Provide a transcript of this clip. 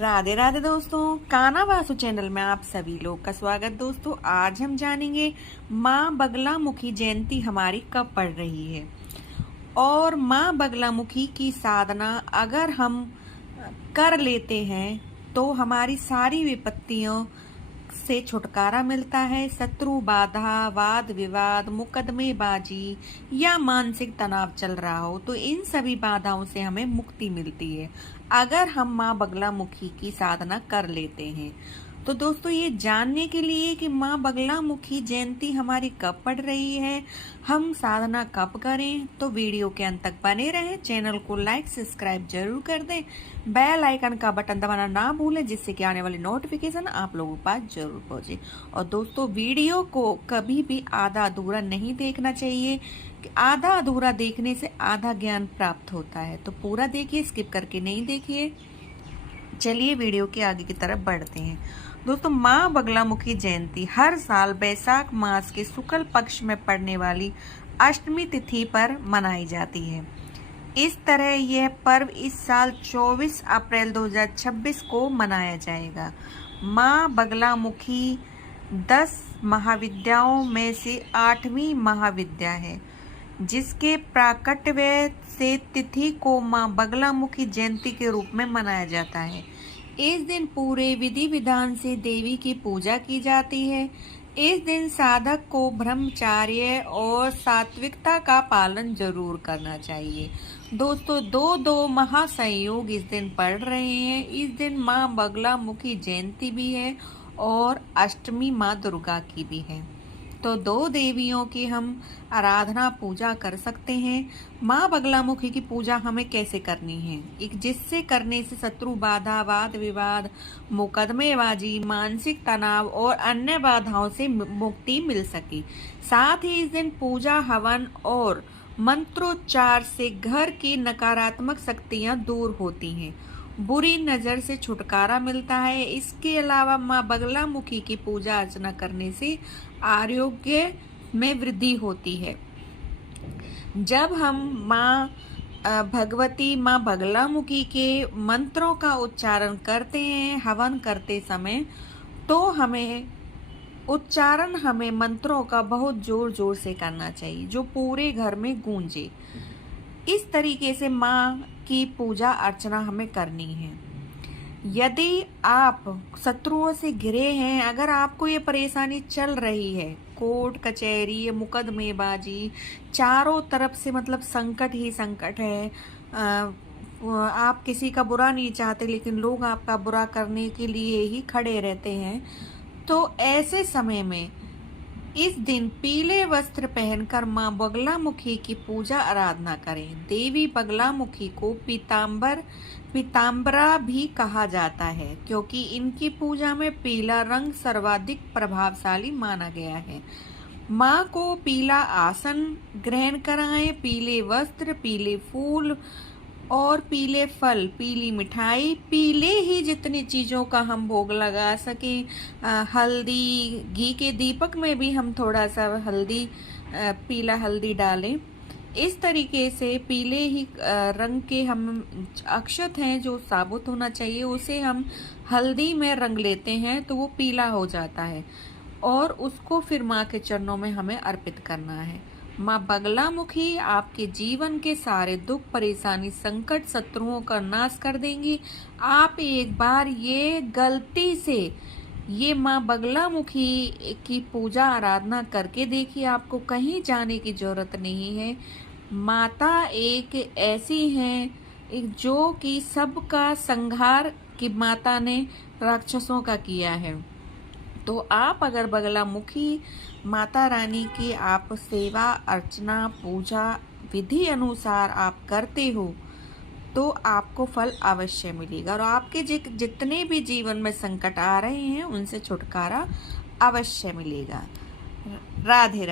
राधे राधे दोस्तों, कान्हा वासु चैनल में आप सभी लोग का स्वागत। दोस्तों, आज हम जानेंगे माँ बगलामुखी जयंती हमारी कब पड़ रही है और माँ बगलामुखी की साधना अगर हम कर लेते हैं तो हमारी सारी विपत्तियों से छुटकारा मिलता है। शत्रु बाधा, वाद विवाद, मुकदमेबाजी या मानसिक तनाव चल रहा हो तो इन सभी बाधाओं से हमें मुक्ति मिलती है अगर हम माँ बगलामुखी की साधना कर लेते हैं। तो दोस्तों, ये जानने के लिए कि माँ बगलामुखी जयंती हमारी कब पड़ रही है, हम साधना कब करें, तो वीडियो के अंत तक बने रहें। चैनल को लाइक सब्सक्राइब जरूर कर दें, बेल आइकन का बटन दबाना ना भूलें जिससे कि आने वाली नोटिफिकेशन आप लोगों के पास जरूर पहुंचे। और दोस्तों, वीडियो को कभी भी आधा अधूरा नहीं देखना चाहिए। आधा अधूरा देखने से आधा ज्ञान प्राप्त होता है, तो पूरा देखिए, स्किप करके नहीं देखिए। चलिए वीडियो के आगे की तरफ बढ़ते हैं। दोस्तों, माँ बगलामुखी जयंती हर साल बैसाख मास के शुक्ल पक्ष में पड़ने वाली अष्टमी तिथि पर मनाई जाती है। इस तरह यह पर्व इस साल 24 अप्रैल 2026 को मनाया जाएगा। माँ बगलामुखी 10 महाविद्याओं में से 8वीं महाविद्या है, जिसके प्राकट्य से तिथि को माँ बगलामुखी जयंती के रूप में मनाया जाता है। इस दिन पूरे विधि विधान से देवी की पूजा की जाती है। इस दिन साधक को ब्रह्मचर्य और सात्विकता का पालन जरूर करना चाहिए। दोस्तों, दो महासंयोग इस दिन पड़ रहे हैं। इस दिन माँ बगलामुखी जयंती भी है और अष्टमी माँ दुर्गा की भी है। तो दो देवियों की हम आराधना पूजा कर सकते हैं। माँ बगलामुखी की पूजा हमें कैसे करनी है, एक जिससे करने से शत्रु बाधा, वाद विवाद, मुकदमेबाजी, मानसिक तनाव और अन्य बाधाओं से मुक्ति मिल सके। साथ ही इस दिन पूजा, हवन और मंत्रोच्चार से घर की नकारात्मक शक्तियां दूर होती हैं, बुरी नजर से छुटकारा मिलता है। इसके अलावा माँ बगलामुखी की पूजा अर्चना करने से आरोग्य में वृद्धि होती है। जब हम भगवती माँ बगलामुखी के मंत्रों का उच्चारण करते हैं हवन करते समय, तो हमें मंत्रों का बहुत जोर जोर से करना चाहिए जो पूरे घर में गूंजे। इस तरीके से माँ की पूजा अर्चना हमें करनी है। यदि आप शत्रुओं से घिरे हैं, अगर आपको ये परेशानी चल रही है, कोर्ट कचहरी, मुकदमेबाजी, चारों तरफ से मतलब संकट ही संकट है, आप किसी का बुरा नहीं चाहते लेकिन लोग आपका बुरा करने के लिए ही खड़े रहते हैं, तो ऐसे समय में इस दिन पीले वस्त्र पहनकर माँ बगलामुखी की पूजा आराधना करें। देवी बगलामुखी को पीताम्बरा भी कहा जाता है क्योंकि इनकी पूजा में पीला रंग सर्वाधिक प्रभावशाली माना गया है। माँ को पीला आसन ग्रहण कराएं। पीले वस्त्र, पीले फूल और पीले फल, पीली मिठाई, पीले ही जितनी चीज़ों का हम भोग लगा सकें, हल्दी, घी के दीपक में भी हम थोड़ा सा हल्दी, पीला हल्दी डालें। इस तरीके से पीले ही रंग के हम अक्षत हैं जो साबुत होना चाहिए, उसे हम हल्दी में रंग लेते हैं तो वो पीला हो जाता है और उसको फिर माँ के चरणों में हमें अर्पित करना है। माँ बगलामुखी आपके जीवन के सारे दुख, परेशानी, संकट, शत्रुओं का नाश कर देंगी। आप एक बार ये गलती से ये माँ बगलामुखी की पूजा आराधना करके देखिए, आपको कहीं जाने की जरूरत नहीं है। माता एक ऐसी हैं जो कि सबका संहार की माता ने राक्षसों का किया है। तो आप अगर बगलामुखी माता रानी की आप सेवा, अर्चना, पूजा विधि अनुसार आप करते हो तो आपको फल अवश्य मिलेगा और आपके जितने भी जीवन में संकट आ रहे हैं उनसे छुटकारा अवश्य मिलेगा। राधे राधे।